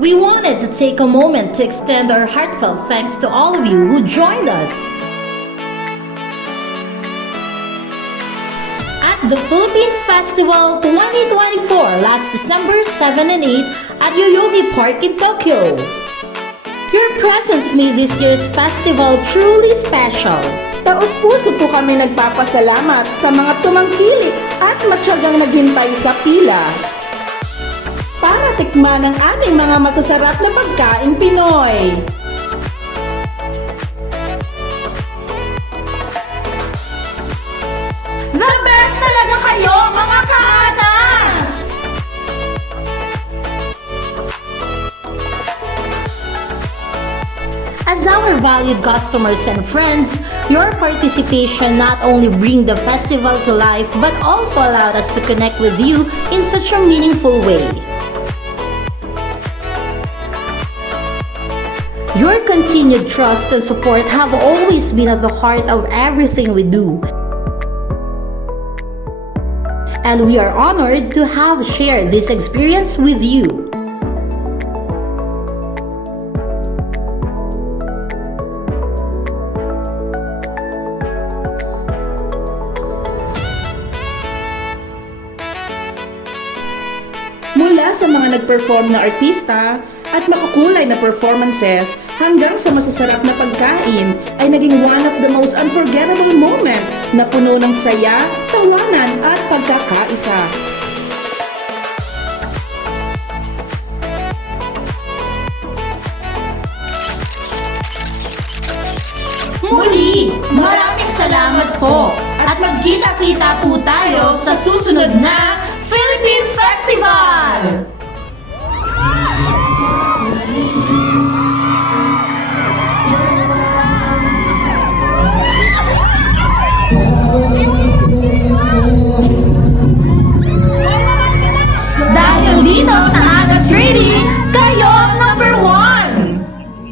We wanted to take a moment to extend our heartfelt thanks to all of you who joined us at the Philippine Festival 2024 last December 7 and 8 at Yoyogi Park in Tokyo. Your presence made this year's festival truly special. Taos-puso po kami nagpapasalamat sa mga tumangkilik at matyagang naghintay sa pila para tikman ang aming mga masasarap na pagkaing Pinoy. The best talaga kayo, mga kaanas! As our valued customers and friends, your participation not only bring the festival to life but also allowed us to connect with you in such a meaningful way. Your continued trust and support have always been at the heart of everything we do. And we are honored to have shared this experience with you. Mula sa mga nag-perform na artista at makukulay na performances hanggang sa masasarap na pagkain ay naging one of the most unforgettable moment na puno ng saya, tawanan at pagkakaisa. Muli, maraming salamat po at magkita-kita po tayo sa susunod na